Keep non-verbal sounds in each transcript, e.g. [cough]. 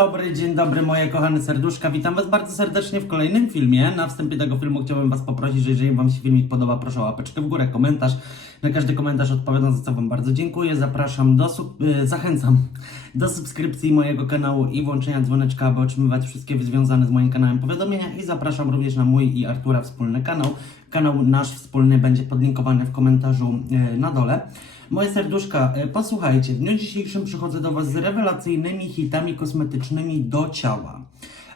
Dobry, dzień dobry moje kochane serduszka, witam was bardzo serdecznie w kolejnym filmie. Na wstępie tego filmu chciałbym was poprosić, że jeżeli wam się filmik podoba, proszę o łapeczkę w górę, komentarz. Na każdy komentarz odpowiadam, za co wam bardzo dziękuję. Zapraszam do, sub- y, zachęcam do subskrypcji mojego kanału i włączenia dzwoneczka, aby otrzymywać wszystkie związane z moim kanałem powiadomienia i zapraszam również na mój i Artura wspólny kanał. Kanał nasz wspólny będzie podlinkowany w komentarzu y, na dole. Moje serduszka, e, posłuchajcie, w dniu dzisiejszym przychodzę do Was z rewelacyjnymi hitami kosmetycznymi do ciała.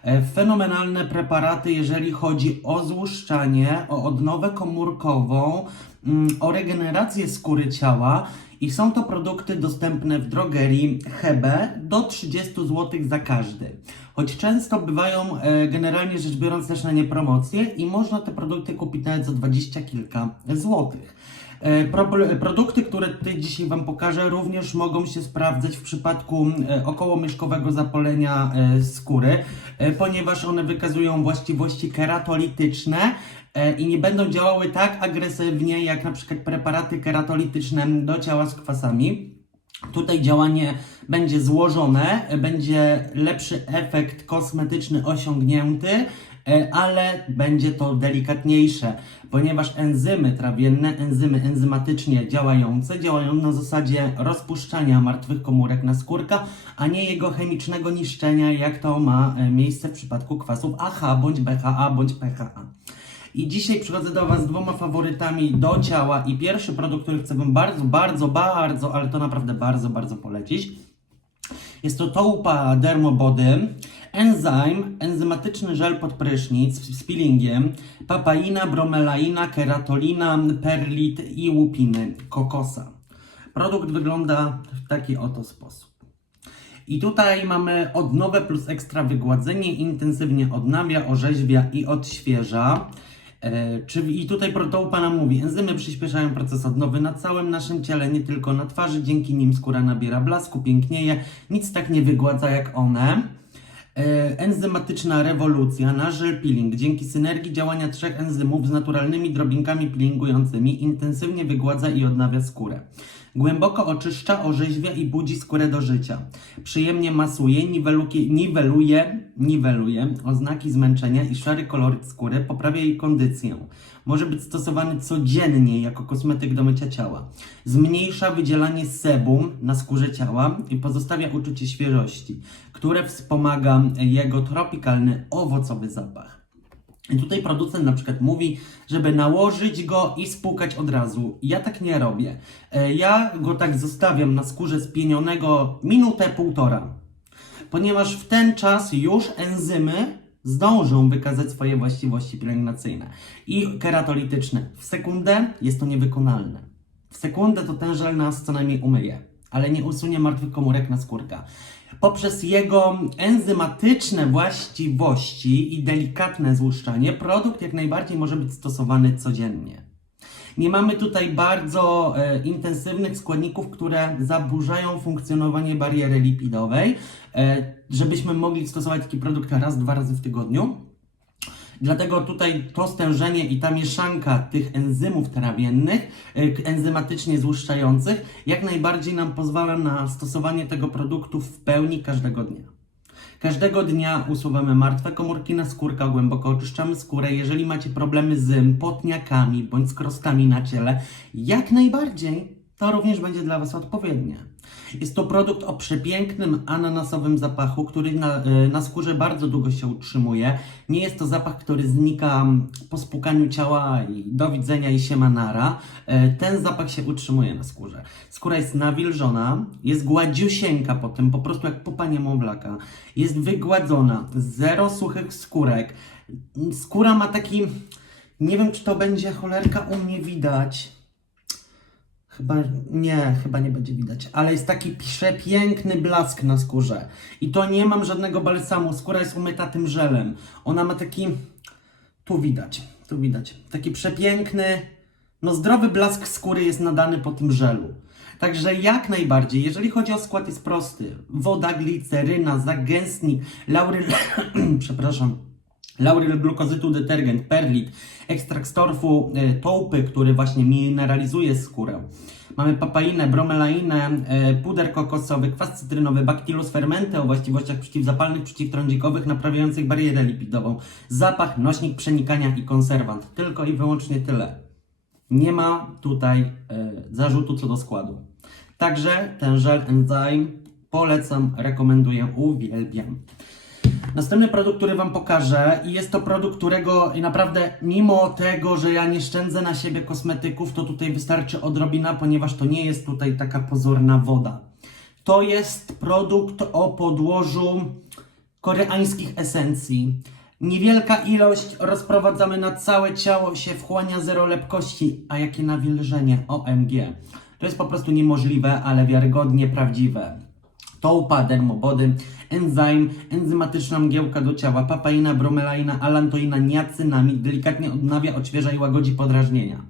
E, Fenomenalne preparaty, jeżeli chodzi o złuszczanie, o odnowę komórkową, mm, o regenerację skóry ciała. I są to produkty dostępne w drogerii Hebe do 30 zł za każdy. Choć często bywają e, generalnie rzecz biorąc też na nie promocje i można te produkty kupić nawet za 20 kilka złotych. E, pro, produkty, które tutaj dzisiaj Wam pokażę, również mogą się sprawdzać w przypadku e, okołomieszkowego zapalenia e, skóry, e, ponieważ one wykazują właściwości keratolityczne e, i nie będą działały tak agresywnie jak na przykład preparaty keratolityczne do ciała z kwasami. Tutaj działanie będzie złożone, będzie lepszy efekt kosmetyczny osiągnięty, e, ale będzie to delikatniejsze, ponieważ enzymy trawienne, enzymy enzymatycznie działające, działają na zasadzie rozpuszczania martwych komórek na skórka, a nie jego chemicznego niszczenia, jak to ma e, miejsce w przypadku kwasów AHA bądź BHA bądź PHA. I dzisiaj przychodzę do Was z dwoma faworytami do ciała i pierwszy produkt, który chcę Wam bardzo, bardzo, bardzo, ale to naprawdę bardzo, bardzo polecić. Jest to Toupa Dermobody, Enzyme, enzymatyczny żel pod prysznic z peelingiem, papaina, bromelaina, keratolina, perlit i łupiny kokosa. Produkt wygląda w taki oto sposób. I tutaj mamy odnowę plus ekstra wygładzenie, intensywnie odnawia, orzeźwia i odświeża. E, czyli I tutaj protokół Pana mówi, enzymy przyspieszają proces odnowy na całym naszym ciele, nie tylko na twarzy, dzięki nim skóra nabiera blasku, pięknieje, nic tak nie wygładza jak one. E, Enzymatyczna rewolucja na żel peeling. Dzięki synergii działania trzech enzymów z naturalnymi drobinkami peelingującymi intensywnie wygładza i odnawia skórę. Głęboko oczyszcza, orzeźwia i budzi skórę do życia. Przyjemnie masuje, niweluje, niweluje, niweluje oznaki zmęczenia i szary koloryt skóry, poprawia jej kondycję. Może być stosowany codziennie jako kosmetyk do mycia ciała. Zmniejsza wydzielanie sebum na skórze ciała i pozostawia uczucie świeżości, które wspomaga jego tropikalny, owocowy zapach. I tutaj producent na przykład mówi, żeby nałożyć go i spłukać od razu. Ja tak nie robię. E, Ja go tak zostawiam na skórze spienionego minutę, półtora. Ponieważ w ten czas już enzymy zdążą wykazać swoje właściwości pielęgnacyjne i keratolityczne. W sekundę jest to niewykonalne. W sekundę to ten żel nas co najmniej umyje, ale nie usunie martwych komórek na skórka. Poprzez jego enzymatyczne właściwości i delikatne złuszczanie, produkt jak najbardziej może być stosowany codziennie. Nie mamy tutaj bardzo e, intensywnych składników, które zaburzają funkcjonowanie bariery lipidowej, e, żebyśmy mogli stosować taki produkt raz, dwa razy w tygodniu. Dlatego tutaj to stężenie i ta mieszanka tych enzymów trawiennych, e, enzymatycznie złuszczających, jak najbardziej nam pozwala na stosowanie tego produktu w pełni każdego dnia. Każdego dnia usuwamy martwe komórki na skórka, głęboko oczyszczamy skórę. Jeżeli macie problemy z potniakami bądź z krostami na ciele, jak najbardziej to również będzie dla Was odpowiednie. Jest to produkt o przepięknym ananasowym zapachu, który na, y, na skórze bardzo długo się utrzymuje. Nie jest to zapach, który znika po spłukaniu ciała i do widzenia i siema nara. Y, Ten zapach się utrzymuje na skórze. Skóra jest nawilżona, jest gładziusieńka potem, po prostu jak pupa niemowlaka. Jest wygładzona, zero suchych skórek. Skóra ma taki, nie wiem czy to będzie cholerka u mnie widać. Chyba nie, chyba nie będzie widać, ale jest taki przepiękny blask na skórze. I to nie mam żadnego balsamu, skóra jest umyta tym żelem. Ona ma taki, tu widać, tu widać, taki przepiękny, no zdrowy blask skóry jest nadany po tym żelu. Także jak najbardziej, jeżeli chodzi o skład jest prosty. Woda, gliceryna, zagęstnik, lauryl, [coughs] przepraszam, Lauryl glukozytu detergent, perlit, ekstrakt z torfu, y, tołpy, który właśnie mineralizuje skórę. Mamy papainę, bromelainę, e, puder kokosowy, kwas cytrynowy, bacillus fermente o właściwościach przeciwzapalnych, przeciwtrądzikowych, naprawiających barierę lipidową. Zapach, nośnik przenikania i konserwant. Tylko i wyłącznie tyle. Nie ma tutaj e, zarzutu co do składu. Także ten żel Enzyme polecam, rekomenduję, uwielbiam. Następny produkt, który Wam pokażę, i jest to produkt, którego naprawdę, mimo tego, że ja nie szczędzę na siebie kosmetyków, to tutaj wystarczy odrobina, ponieważ to nie jest tutaj taka pozorna woda. To jest produkt o podłożu koreańskich esencji. Niewielka ilość rozprowadzamy na całe ciało, się wchłania zero lepkości, a jakie nawilżenie, OMG. To jest po prostu niemożliwe, ale wiarygodnie prawdziwe. Toupa, dermobody, enzyme, enzymatyczna mgiełka do ciała, papaina, bromelaina, alantoina, niacynamid, delikatnie odnawia, odświeża i łagodzi podrażnienia.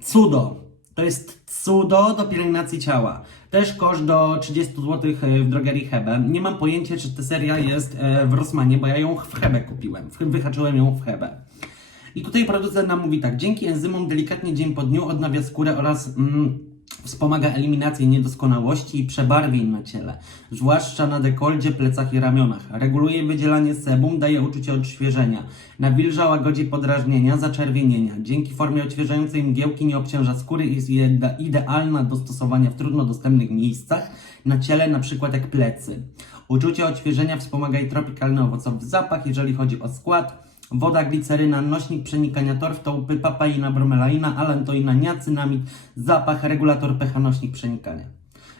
Cudo. To jest cudo do pielęgnacji ciała. Też koszt do 30 zł w drogerii Hebe. Nie mam pojęcia, czy ta seria jest e, w Rossmanie, bo ja ją w Hebe kupiłem. Wyhaczyłem ją w Hebe. I tutaj producent nam mówi tak, dzięki enzymom delikatnie dzień po dniu odnawia skórę oraz mm, wspomaga eliminację niedoskonałości i przebarwień na ciele, zwłaszcza na dekolcie, plecach i ramionach. Reguluje wydzielanie sebum, daje uczucie odświeżenia. Nawilża, łagodzi podrażnienia, zaczerwienienia. Dzięki formie odświeżającej mgiełki nie obciąża skóry i jest ide- idealna do stosowania w trudno dostępnych miejscach na ciele, przykład jak plecy. Uczucie odświeżenia wspomaga i tropikalny owocowy zapach, jeżeli chodzi o skład. Woda, gliceryna, nośnik przenikania torf, tołpy, papaina, bromelaina, alantoina, niacynamid, zapach, regulator pH, nośnik przenikania.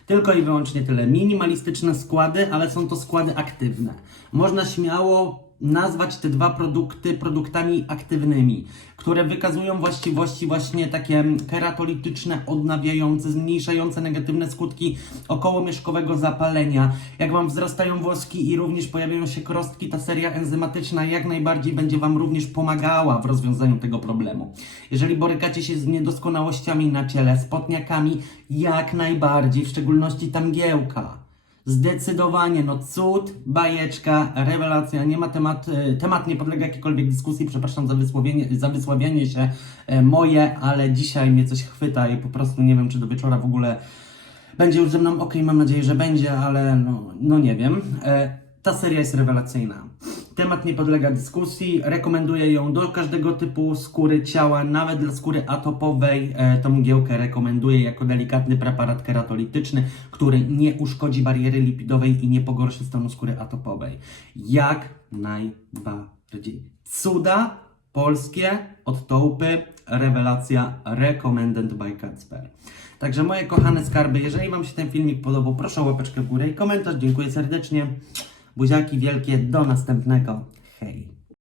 Tylko i wyłącznie tyle. Minimalistyczne składy, ale są to składy aktywne. Można śmiało nazwać te dwa produkty produktami aktywnymi, które wykazują właściwości właśnie takie keratolityczne, odnawiające, zmniejszające negatywne skutki okołomieszkowego zapalenia. Jak Wam wzrastają włoski i również pojawiają się krostki, ta seria enzymatyczna jak najbardziej będzie Wam również pomagała w rozwiązaniu tego problemu. Jeżeli borykacie się z niedoskonałościami na ciele, z potniakami, jak najbardziej, w szczególności tamgiełka. Zdecydowanie, no cud, bajeczka, rewelacja, nie ma temat, e, temat nie podlega jakiejkolwiek dyskusji, przepraszam za wysłowienie, za wysławianie się e, moje, ale dzisiaj mnie coś chwyta i po prostu nie wiem, czy do wieczora w ogóle będzie już ze mną ok, mam nadzieję, że będzie, ale no, no nie wiem. E, ta seria jest rewelacyjna. Temat nie podlega dyskusji, rekomenduję ją do każdego typu skóry ciała, nawet dla skóry atopowej. E, tą mgiełkę rekomenduję jako delikatny preparat keratolityczny, który nie uszkodzi bariery lipidowej i nie pogorszy stanu skóry atopowej. Jak najbardziej. Cuda polskie od Tołpy, rewelacja recommended by Kacper. Także moje kochane skarby, jeżeli Wam się ten filmik podobał, proszę o łapeczkę w górę i komentarz. Dziękuję serdecznie. Buziaki wielkie, do następnego. Hej!